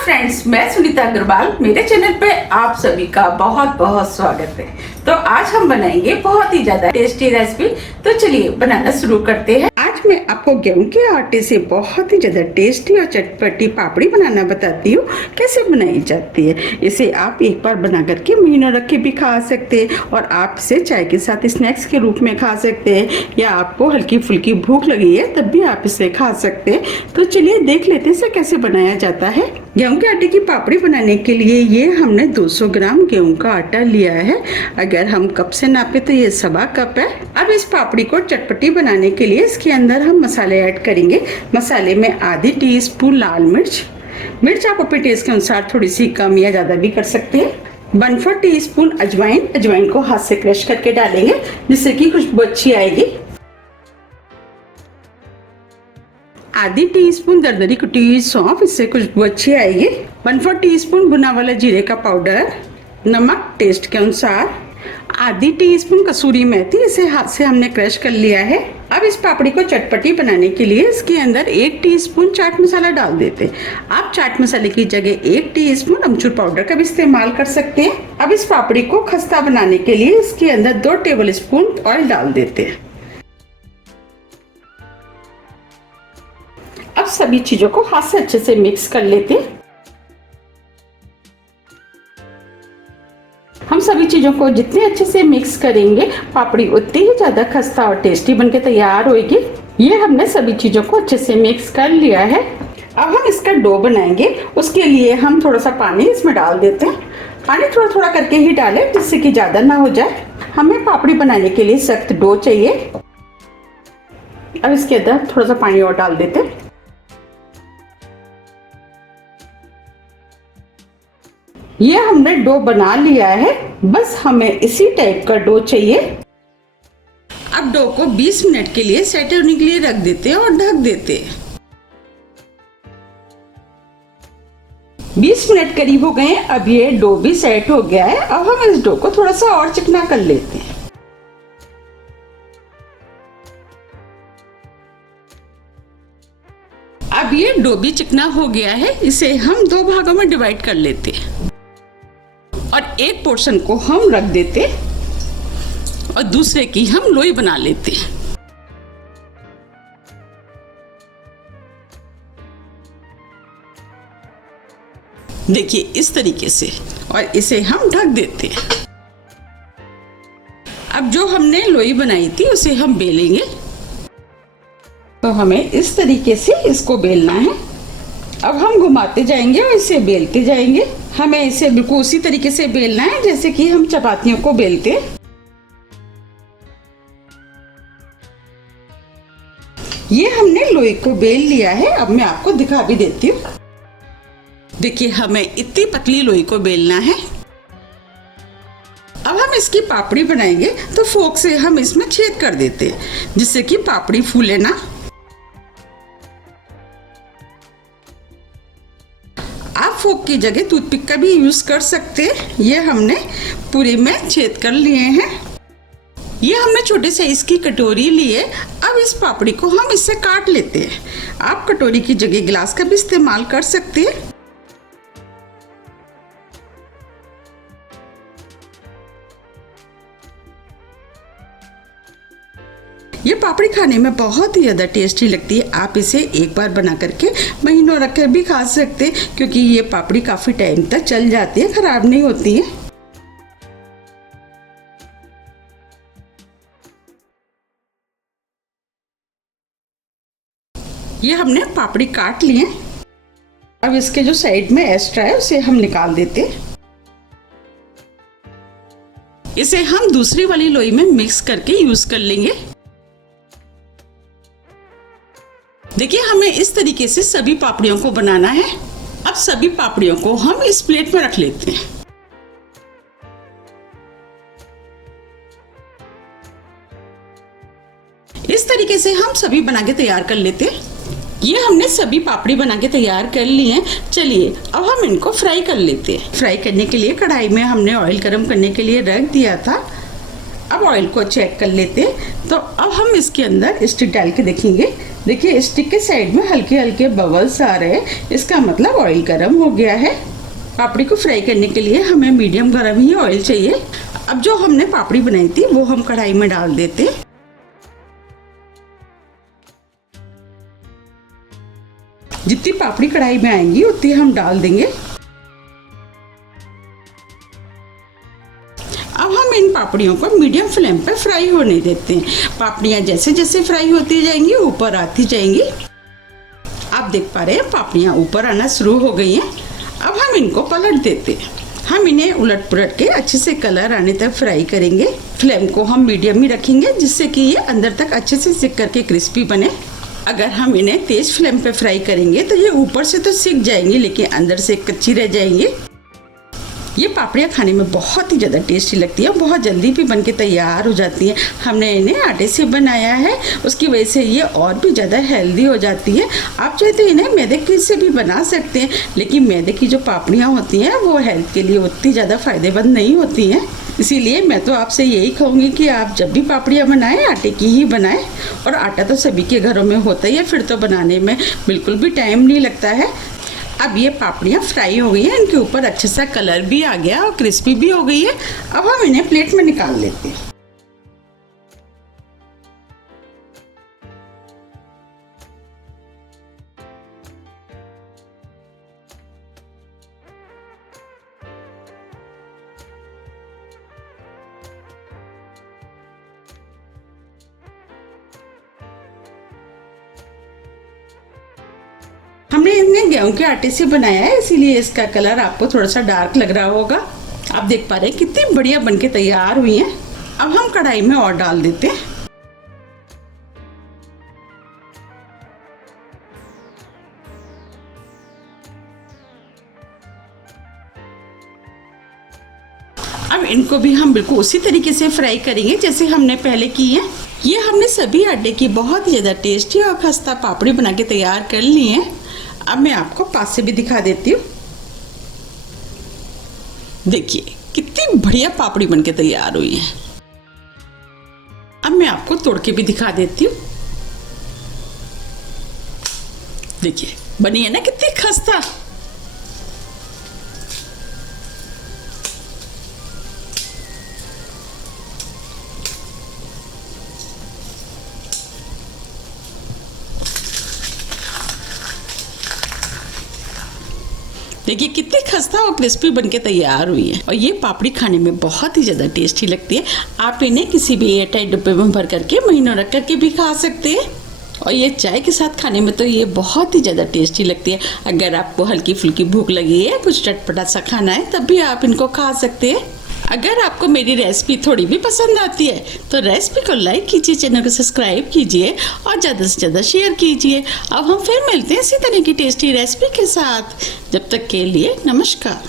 Friends, मैं सुनीता अग्रवाल। मेरे channel पे आप सभी का बहुत बहुत स्वागत है। तो आज हम बनाएंगे बहुत ही ज्यादा टेस्टी रेसिपी। तो चलिए बनाना शुरू करते हैं। आज मैं आपको गेहूं के आटे से बहुत ही ज्यादा टेस्टी और चटपटी पापड़ी बनाना बताती हूँ, कैसे बनाई जाती है। इसे आप एक बार बना करके महीनों रख के भी खा सकते हैं और आप इसे चाय के साथ स्नैक्स के रूप में खा सकते हैं, या आपको हल्की फुल्की भूख लगी है तब भी आप इसे खा सकते हैं। तो चलिए देख लेते हैं इसे कैसे बनाया जाता है। गेहूं के आटे की पापड़ी बनाने के लिए ये हमने 200 ग्राम गेहूं का आटा लिया है। अगर हम कप से नापे तो ये 1.25 कप है। अब इस पापड़ी को चटपटी बनाने के लिए इसके अंदर हम मसाले ऐड करेंगे। मसाले में आधी टीस्पून लाल मिर्च आप अपने टेस्ट के अनुसार थोड़ी सी कम या ज्यादा भी कर सकते हैं। 1/4 टीस्पून अजवाइन को हाथ से क्रश करके डालेंगे, जिससे कि खुशबू अच्छी आएगी। आधी टीस्पून दरदरी कुटी हुई सौंफ, इससे खुशबू अच्छी आएगी। 1/4 टीस्पून भुना वाला जीरे का पाउडर, नमक टेस्ट के अनुसार, आधी टीस्पून कसूरी मेथी, इसे हाथ से हमने क्रश कर लिया है। अब इस पापड़ी को चटपटी बनाने के लिए इसके अंदर 1 टीस्पून चाट मसाला डाल देते हैं। आप चाट मसाले की जगह 1 टीस्पून अमचूर पाउडर का भी इस्तेमाल कर सकते हैं। अब इस पापड़ी को खस्ता बनाने के लिए इसके अंदर 2 टेबल स्पून ऑयल डाल देते हैं। अब सभी चीजों को हाथ से अच्छे से मिक्स कर लेते हैं। हम सभी चीजों को जितने अच्छे से मिक्स करेंगे, पापड़ी उतनी ही ज्यादा खस्ता और टेस्टी बनके तैयार होगी। ये हमने सभी चीजों को अच्छे से मिक्स कर लिया है। अब हम इसका डो बनाएंगे। उसके लिए हम थोड़ा सा पानी इसमें डाल देते हैं। पानी थोड़ा थोड़ा करके ही डालें, जिससे कि ज्यादा ना हो जाए। हमें पापड़ी बनाने के लिए सख्त डो चाहिए। अब इसके अंदर थोड़ा सा पानी और डाल देते हैं। ये हमने डो बना लिया है, बस हमें इसी टाइप का डो चाहिए। अब डो को 20 मिनट के लिए सेट होने के लिए रख देते हैं और ढक देते हैं। 20 मिनट करीब हो गए। अब ये डो भी सेट हो गया है। अब हम इस डो को थोड़ा सा और चिकना कर लेते हैं। अब ये डो भी चिकना हो गया है। इसे हम 2 भागों में डिवाइड कर लेते हैं और एक पोर्शन को हम रख देते और दूसरे की हम लोई बना लेते। देखिए इस तरीके से, और इसे हम ढक देते। अब जो हमने लोई बनाई थी उसे हम बेलेंगे। तो हमें इस तरीके से इसको बेलना है। अब हम घुमाते जाएंगे और इसे बेलते जाएंगे। हमें इसे बिल्कुल उसी तरीके से बेलना है जैसे कि हम चपातियों को बेलते हैं। ये हमने लोई को बेल लिया है। अब मैं आपको दिखा भी देती हूँ। देखिए हमें इतनी पतली लोई को बेलना है। अब हम इसकी पापड़ी बनाएंगे, तो फोक से हम इसमें छेद कर देते हैं, जिससे कि पापड़ी फूले ना। आप फोक की जगह टूथपिक का भी यूज कर सकते हैं। ये हमने पूरी में छेद कर लिए हैं। ये हमने छोटे साइज की कटोरी ली है। अब इस पापड़ी को हम इससे काट लेते हैं। आप कटोरी की जगह गिलास का भी इस्तेमाल कर सकते हैं। ये पापड़ी खाने में बहुत ही ज़्यादा टेस्टी लगती है। आप इसे एक बार बना करके महीनों रख कर भी खा सकते हैं, क्योंकि ये पापड़ी काफ़ी टाइम तक चल जाती है, खराब नहीं होती है। ये हमने पापड़ी काट लिए। अब इसके जो साइड में एक्स्ट्रा है उसे हम निकाल देते हैं। इसे हम दूसरी वाली लोई में मिक्स करके यूज कर लेंगे। देखिए हमें इस तरीके से सभी पापड़ियों को बनाना है। अब सभी पापड़ियों को हम इस प्लेट में रख लेते हैं। इस तरीके से हम सभी बना के तैयार कर लेते हैं। ये हमने सभी पापड़ी बना के तैयार कर ली हैं। चलिए अब हम इनको फ्राई कर लेते हैं। फ्राई करने के लिए कढ़ाई में हमने ऑयल गर्म करने के लिए रख दिया था। अब ऑयल को चेक कर लेते हैं। तो अब हम इसके अंदर स्टिक डाल के देखेंगे देखिए स्टिक के साइड में हल्के हल्के बबल्स आ रहे हैं, इसका मतलब ऑयल गर्म हो गया है। पापड़ी को फ्राई करने के लिए हमें मीडियम गर्म ही ऑयल चाहिए। अब जो हमने पापड़ी बनाई थी वो हम कढ़ाई में डाल देते। जितनी पापड़ी कढ़ाई में आएंगी उतनी हम डाल देंगे। अब हम इन पापड़ियों को मीडियम फ्लेम पर फ्राई होने देते हैं। पापड़ियाँ जैसे जैसे फ्राई होती जाएंगी ऊपर आती जाएंगी। आप देख पा रहे हैं पापड़ियाँ ऊपर आना शुरू हो गई हैं। अब हम इनको पलट देते हैं। हम इन्हें उलट पुलट के अच्छे से कलर आने तक फ्राई करेंगे। फ्लेम को हम मीडियम ही रखेंगे जिससे कि ये अंदर तक अच्छे से सिक करके क्रिस्पी बने। अगर हम इन्हें तेज फ्लेम पे फ्राई करेंगे तो ये ऊपर से तो सिक जाएंगी लेकिन अंदर से कच्ची रह जाएंगी। ये पापड़ियाँ खाने में बहुत ही ज़्यादा टेस्टी लगती है, बहुत जल्दी भी बनके तैयार हो जाती है। हमने इन्हें आटे से बनाया है, उसकी वजह से ये और भी ज़्यादा हेल्दी हो जाती है। आप चाहे तो इन्हें मैदे की से भी बना सकते हैं, लेकिन मैदे की जो पापड़ियाँ होती हैं वो हेल्थ के लिए उतनी ज़्यादा फ़ायदेमंद नहीं होती हैं। इसीलिए मैं तो आपसे यही कहूँगी कि आप जब भी पापड़ियाँ बनाएं आटे की ही बनाएं। और आटा तो सभी के घरों में होता ही है, फिर तो बनाने में बिल्कुल भी टाइम नहीं लगता है। अब ये पापड़ियाँ फ्राई हो गई हैं, इनके ऊपर अच्छा सा कलर भी आ गया और क्रिस्पी भी हो गई है। अब हम इन्हें प्लेट में निकाल लेते हैं। हमने इन्हें गेहूं के आटे से बनाया है, इसीलिए इसका कलर आपको थोड़ा सा डार्क लग रहा होगा। आप देख पा रहे हैं कितनी बढ़िया बनके तैयार हुई हैं। अब हम कढ़ाई में और डाल देते हैं। अब इनको भी हम बिल्कुल उसी तरीके से फ्राई करेंगे जैसे हमने पहले की है। ये हमने सभी आटे की बहुत ही ज़्यादा टेस्टी और खस्ता पापड़ी बना के तैयार कर ली है। अब मैं आपको पास से भी दिखा देती हूँ। देखिए कितनी बढ़िया पापड़ी बनके तैयार हुई है। अब मैं आपको तोड़ के भी दिखा देती हूँ। देखिए बनी है ना कितनी खस्ता। देखिए कितनी खस्ता और क्रिस्पी बनके तैयार हुई है। और ये पापड़ी खाने में बहुत ही ज़्यादा टेस्टी लगती है। आप इन्हें किसी भी एयरटाइट डिब्बे में भर करके महीनों रख करके भी खा सकते हैं। और ये चाय के साथ खाने में तो ये बहुत ही ज़्यादा टेस्टी लगती है। अगर आपको हल्की फुल्की भूख लगी है, कुछ चटपटा सा खाना है, तब भी आप इनको खा सकते हैं। अगर आपको मेरी रेसिपी थोड़ी भी पसंद आती है तो रेसिपी को लाइक कीजिए, चैनल को सब्सक्राइब कीजिए और ज़्यादा से ज़्यादा शेयर कीजिए। अब हम फिर मिलते हैं इसी तरह की टेस्टी रेसिपी के साथ। जब तक के लिए नमस्कार।